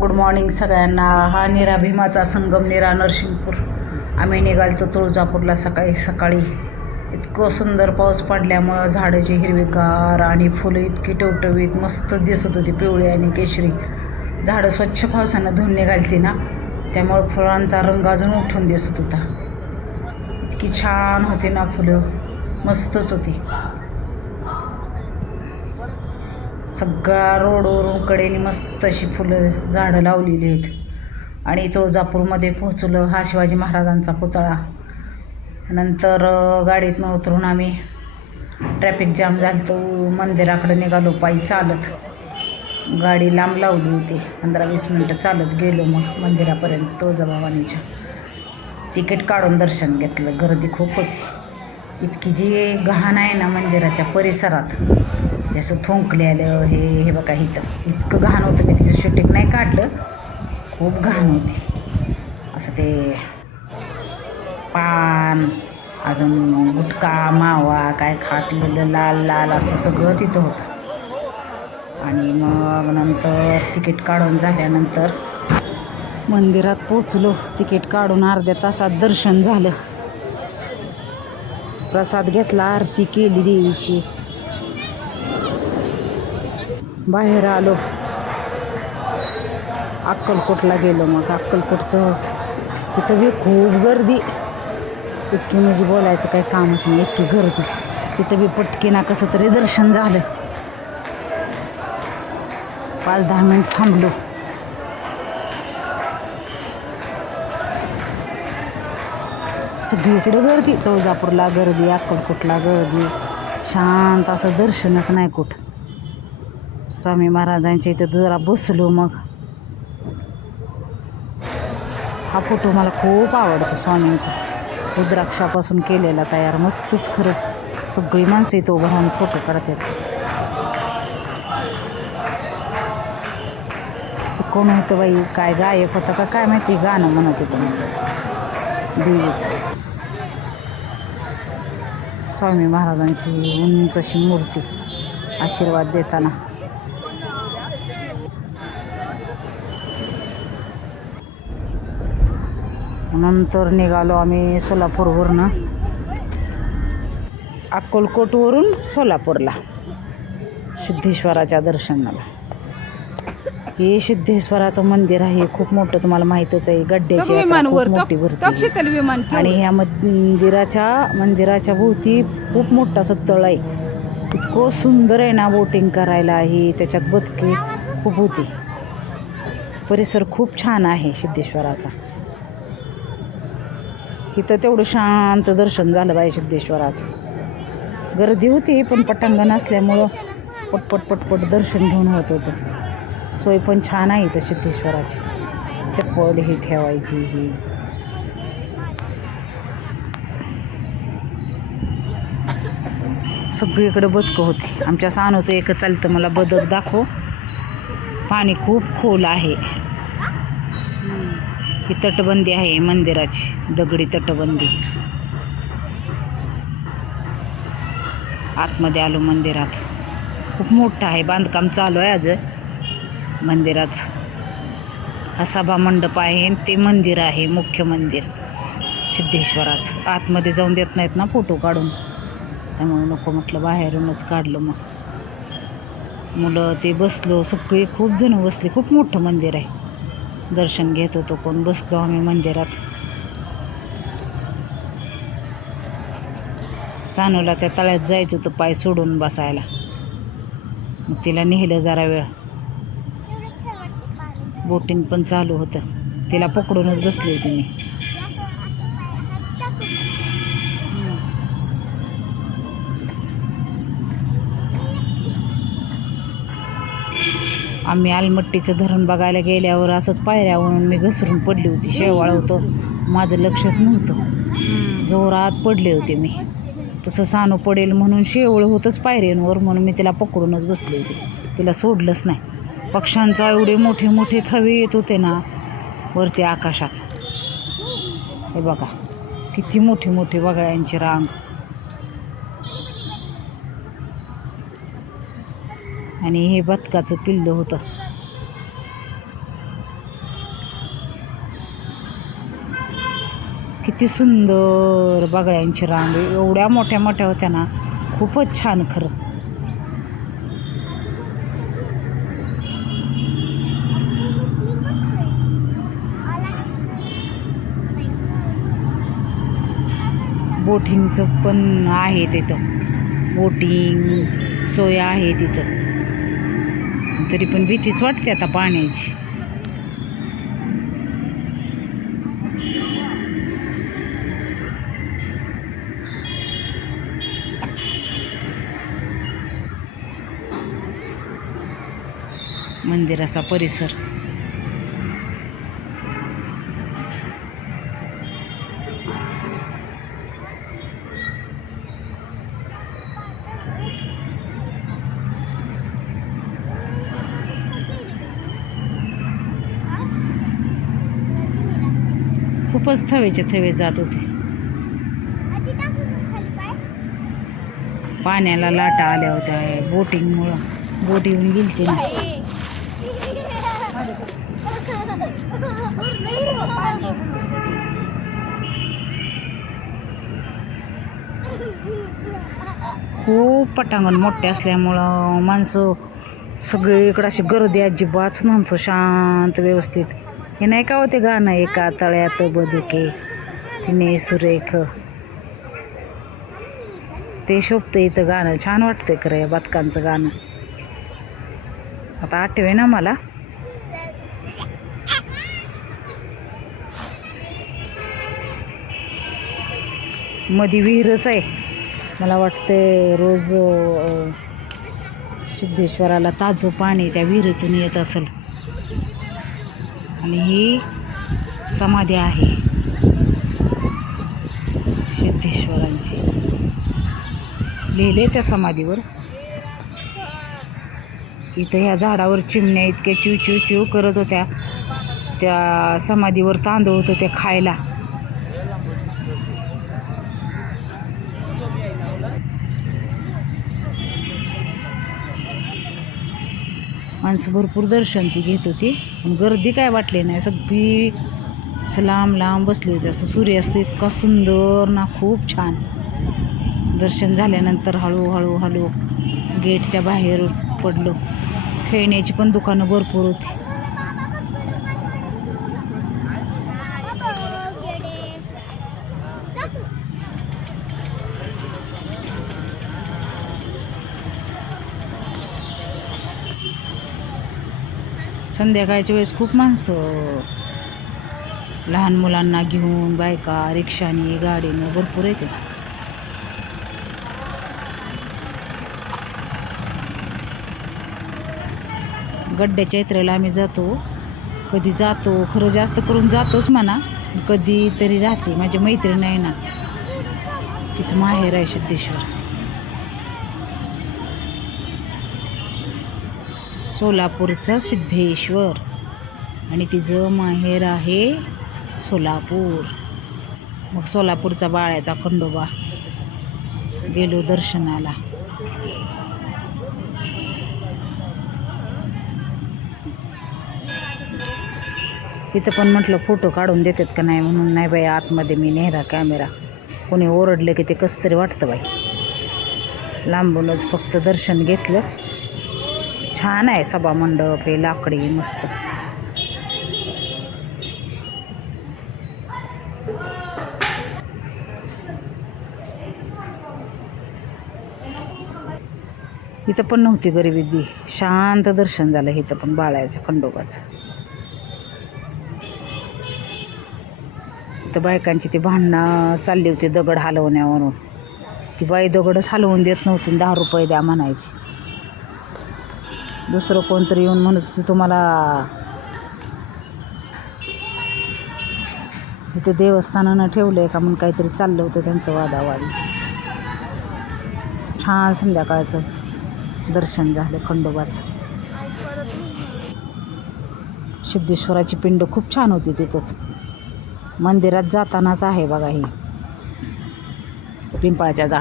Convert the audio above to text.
Good morning सगळ्यांना. हा निरा भीमाचा संगम निरा नरसिंगपूर. आम्ही निघालतो तुळजापूरला सकाळी सकाळी. इतकं सुंदर पाऊस पडल्यामुळं झाडाची हिरवीगार आणि फुलं इतकी टवटवीत मस्त दिसत होती पिवळी आणि केशरी. झाडं स्वच्छ पावसानं धुवून निघालती ना? त्यामुळं फुलांचा रंग अजून उठून दिसत होता. इतकी छान होती ना फुलं. मस्तच होती. सगळा रोडवरून कडेने मस्त अशी फुलं झाडं लावलेली आहेत. आणि तुळजापूरमध्ये पोहोचलो हा शिवाजी महाराजांचा पुतळा. नंतर अ, गाडीतनं उतरून आम्ही ट्रॅफिक जाम झालं तो मंदिराकडे निघालो पायी चालत. गाडी लांब लावली होती. पंधरा वीस मिनटं चालत गेलो मग मंदिरापर्यंत तुळजाभवानीच्या. तिकीट काढून दर्शन घेतलं. गर्दी खूप होती. इतकी जी घाण आहे ना मंदिराच्या परिसरात जसं थोंकलेलं हे हे बघा इथं. इतकं घाण होतं मी तिचं शूटिंग नाही काढलं. खूप घाण होती. असं ते पान अजून गुटखा मावा काय खाटलेलं लाल लाल असं सगळं तिथं होतं. आणि मग नंतर तिकीट काढून झाल्यानंतर मंदिरात पोचलो तिकीट काढून अर्ध्या तासात दर्शन झालं. प्रसाद घेतला आरती केली देवीची. बाहेर आलो. अक्कलकोटला गेलो मग. अक्कलकोटचं तिथं बी खूप गर्दी. इतकी म्हणजे बोलायचं काही कामच नाही इतकी गर्दी. तिथं बी पटकीना कसं तरी दर्शन झालं. पाच दहा मिनिट थांबलो. सगळीकडे गर्दी. तुळजापूरला गर्दी अक्कलकोटला गर्दी. शांत असं दर्शनच नाही कुठं. स्वामी महाराजांच्या इथं जरा बसलो मग. हा फोटो मला खूप आवडतो स्वामींचा. रुद्राक्षापासून केलेला तयार मस्तच खरं. सगळी माणसं इथं उभं राहून फोटो काढतात. कोण होतं बाई? काय गायक होतं का? काय माहिती? गाणं म्हणत होतं देवीच. स्वामी महाराजांची उंच अशी मूर्ती आशीर्वाद देताना. नंतर निघालो आम्ही सोलापूरवरनं. अक्कलकोटवरून सोलापूरला सिद्धेश्वराच्या दर्शनाला. हे सिद्धेश्वराचं मंदिर आहे खूप मोठं तुम्हाला माहीतच आहे गड्ड्याची यात्रा खूप मोठी भरती विमान आणि ह्या मंदिराच्या मंदिराच्या भोवती खूप मोठं असं तळ आहे. इतकं सुंदर आहे ना बोटिंग करायला आहे त्याच्यात बदके खूप होती. परिसर खूप छान आहे सिद्धेश्वराचा. इथं तेवढं शांत दर्शन झालं पाहिजे सिद्धेश्वराचं. गर्दी होती पण पटांगण असल्यामुळं पटपट पटपट दर्शन घेऊन होत होतं. सोय पण छान आहे इथं सिद्धेश्वराची. चप्पल ही ठेवायची ही. सगळीकडे बदकं होती. आमच्या सानूचं एकच चालतं मला बदक दाखव. पाणी खूप खोल आहे. ही तटबंदी आहे मंदिराची दगडी तटबंदी. आतमध्ये आलो मंदिरात. खूप मोठं आहे बांधकाम चालू आहे आज. मंदिराचं हा सभा मंडप आहे आणि ते मंदिर आहे मुख्य मंदिर. सिद्धेश्वराचं. आतमध्ये जाऊन देत नाहीत ना फोटो काढून. त्यामुळे नको म्हटलं बाहेरूनच काढलं मग. मुलं ते बसलो सगळे खूप जण बसले. खूप मोठं मंदिर आहे. दर्शन घेत होतो. कोण बसलो आम्ही मंदिरात. सानूला त्या तळ्यात जायचं होतं पाय सोडून बसायला. मग तिला नेलं जरा वेळ. बोटिंग पण चालू होतं. तिला पकडूनच बसली होती मी. आम्ही आलमट्टीचं धरण बघायला गेल्यावर असंच पायऱ्यावरून मी घसरून पडली होती शेवाळ होतं. माझं लक्षच नव्हतं. जोरात पडले होते मी. तसं सानू पडेल म्हणून शेवळ होतंच पायऱ्यांवर म्हणून मी तिला पकडूनच बसली होती. तिला सोडलंच नाही. पक्ष्यांचा एवढे मोठे मोठे थवे येत होते ना वरती आकाशात. हे बघा किती मोठी मोठी बगळ्यांची रांग. आणि हे बदकाचं पिल्लं होतं. किती सुंदर बगळ्यांची रांग एवढ्या मोठ्या मोठ्या होत्या ना खूपच छान खरं. बोटिंगचं पण आहे तिथं. बोटिंग सोय आहे तिथं. तरी पण भीतीच वाटते आता पाण्याची. मंदिराचा परिसर. खूपच थवेचे थवे जात होते. पाण्याला लाटा आल्या होत्या बोटिंगमुळं. बोट येऊन गेलती खूप पटांगण मोठे असल्यामुळं माणसं सगळीकडं अशी गर्दी अजिबात नव्हतं. शांत व्यवस्थित. हे नाही का होते गाणं एका तळ्यात बदके. तिने सुरेख. ते शोभतं इथं गाणं. छान वाटतंय खरं या बदकांचं गाणं. आता आठवे ना मला. मधी विहीरच आहे. मला वाटतं रोज सिद्धेश्वराला ताजं पाणी त्या विहिरीतून येत असेल. आणि ही समाधी आहे. सिद्धेश्वरांची. लिहिले त्या समाधीवर. इथं ह्या झाडावर चिमण्या इतक्या चिव चिव चिव करत होत्या. त्या समाधीवर तांदूळ होतं ते खायला. माणसं भरपूर दर्शन ती घेत होती. पण गर्दी काय वाटली नाही. सगळी असं लांब लांब बसली होती. असं सूर्यास्त इतका सुंदर ना खूप छान. दर्शन झाल्यानंतर हळूहळू हळू गेटच्या बाहेर पडलो. खेळण्याची पण दुकानं भरपूर होती. संध्याकाळच्या वेळेस खूप माणसं लहान मुलांना घेऊन बायका रिक्षाने गाडीनं भरपूर येते. गड्ड्याच्या यात्रेला आम्ही जातो. कधी जातो खरं जास्त करून जातोच म्हणा. कधी तरी राहते. माझी मैत्रीण आहे ना तिचं माहेर आहे सिद्धेश्वर. सोलापूरचा सिद्धेश्वर. आणि तिचं माहेर आहे सोलापूर. मग सोलापूरचा बाळ्याचा खंडोबा गेलो दर्शनाला. तिथं पण म्हटलं फोटो काढून देतात का नाही? म्हणून नाही बाई आतमध्ये मी नेहरा कॅमेरा कोणी ओरडलं की ते कसं तरी वाटतं बाई. लांबूनच फक्त दर्शन घेतलं. छान आहे सभा मंडप हे लाकडी मस्त. इथं पण नव्हती गरिबी शांत दर्शन झालं इथं पण बाळाच्या खंडोबाचं. इथं बायकांची ती भांडणं चालली होती दगड हलवण्यावरून. ती बाई दगडच हलवून देत नव्हती आणि दहा रुपये द्या म्हणायची. दुसरं कोणतरी येऊन म्हणत होतं तुम्हाला तिथे देवस्थानानं ठेवलं आहे का म्हणून काहीतरी चाललं होतं त्यांचं वादावादी. छान संध्याकाळचं दर्शन झालं खंडोबाचं. सिद्धेश्वराची पिंड खूप छान होती तिथंच. मंदिरात जातानाच आहे बघा ही. पिंपळाच्या झाड